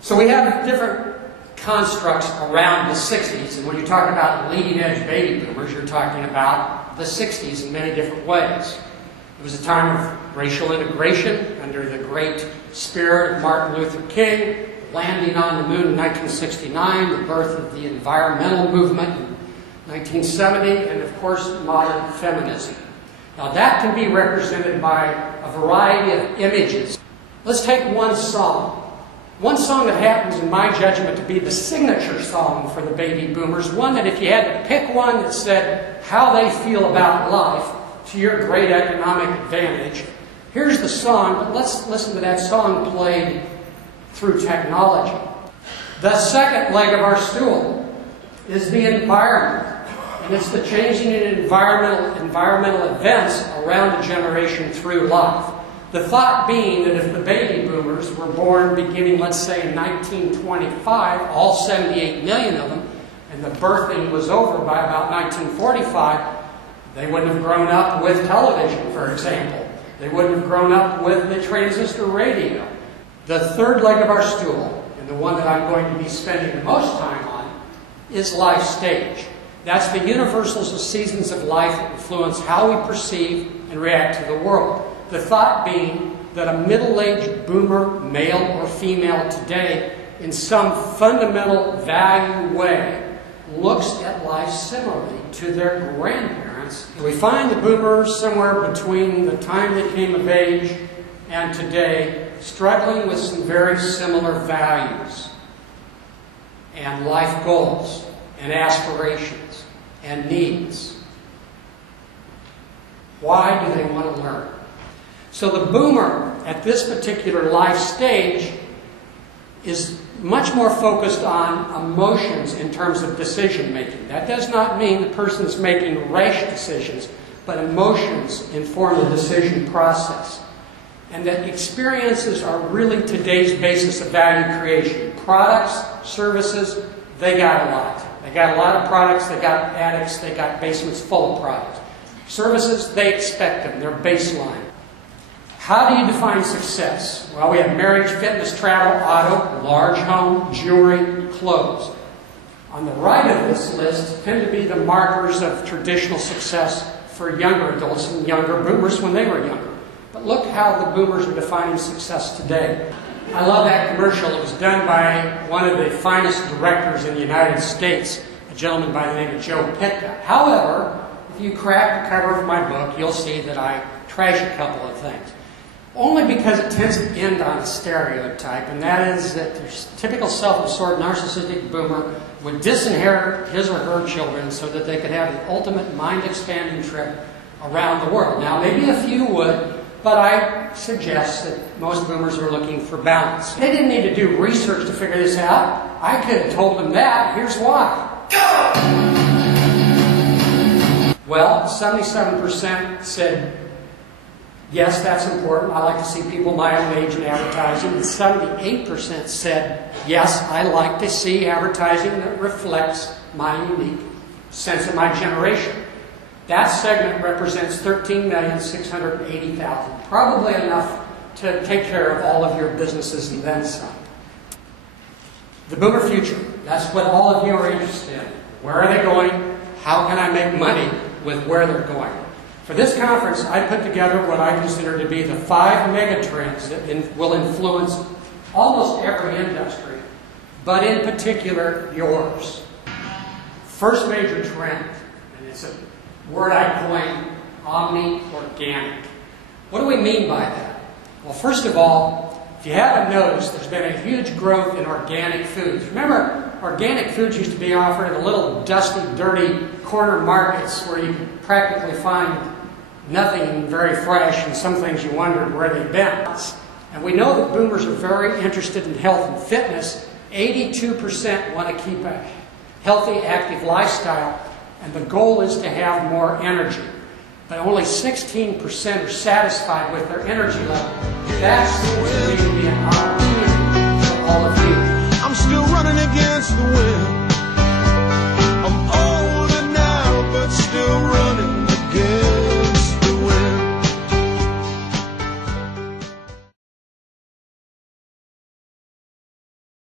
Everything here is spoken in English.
So we have different constructs around the 60s, and when you talk about leading-edge baby boomers, you're talking about the 60s in many different ways. It was a time of racial integration under the great spirit of Martin Luther King, landing on the moon in 1969, the birth of the environmental movement in 1970, and of course modern feminism. Now that can be represented by a variety of images. Let's take one song. One song that happens, in my judgment, to be the signature song for the baby boomers. One that if you had to pick one that said how they feel about life to your great economic advantage, here's the song, but let's listen to that song played through technology. The second leg of our stool is the environment. And it's the changing in environmental events around a generation through life. The thought being that if the baby boomers were born beginning, let's say, in 1925, all 78 million of them, and the birthing was over by about 1945, they wouldn't have grown up with television, for example. They wouldn't have grown up with the transistor radio. The third leg of our stool, and the one that I'm going to be spending the most time on, is life stage. That's the universals of seasons of life that influence how we perceive and react to the world. The thought being that a middle-aged boomer, male or female today, in some fundamental value way, looks at life similarly to their grandparents. And we find the boomers somewhere between the time they came of age and today, struggling with some very similar values and life goals and aspirations and needs. Why do they want to learn? So the boomer at this particular life stage is much more focused on emotions in terms of decision making. That does not mean the person's making rash decisions, but emotions inform the decision process. And that experiences are really today's basis of value creation. Products, services, they got a lot. They got a lot of products, they got attics, they got basements full of products. Services, they expect them, they're baseline. How do you define success? Well, we have marriage, fitness, travel, auto, large home, jewelry, clothes. On the right of this list tend to be the markers of traditional success for younger adults and younger boomers when they were younger. But look how the boomers are defining success today. I love that commercial. It was done by one of the finest directors in the United States, a gentleman by the name of Joe Pitka. However, if you crack the cover of my book, you'll see that I trash a couple of things. Only because it tends to end on a stereotype, and that is that the typical self-absorbed narcissistic boomer would disinherit his or her children so that they could have the ultimate mind-expanding trip around the world. Now, maybe a few would, but I suggest that most boomers are looking for balance. They didn't need to do research to figure this out. I could have told them that. Here's why. Well, 77% said, yes, that's important. I like to see people my own age in advertising. And 78% said, yes, I like to see advertising that reflects my unique sense of my generation. That segment represents 13,680,000. Probably enough to take care of all of your businesses and then some. The boomer future. That's what all of you are interested in. Where are they going? How can I make money with where they're going? For this conference, I put together what I consider to be the 5 megatrends that will influence almost every industry, but in particular yours. First major trend, and it's a word I coined, omni-organic. What do we mean by that? Well, first of all, if you haven't noticed, there's been a huge growth in organic foods. Remember, organic foods used to be offered at a little dusty, dirty corner markets where you could practically find nothing very fresh, and some things you wondered where they've been. And we know that boomers are very interested in health and fitness. 82% want to keep a healthy, active lifestyle, and the goal is to have more energy. But only 16% are satisfied with their energy level. That's going to be an opportunity for all of you. I'm still running against the wind.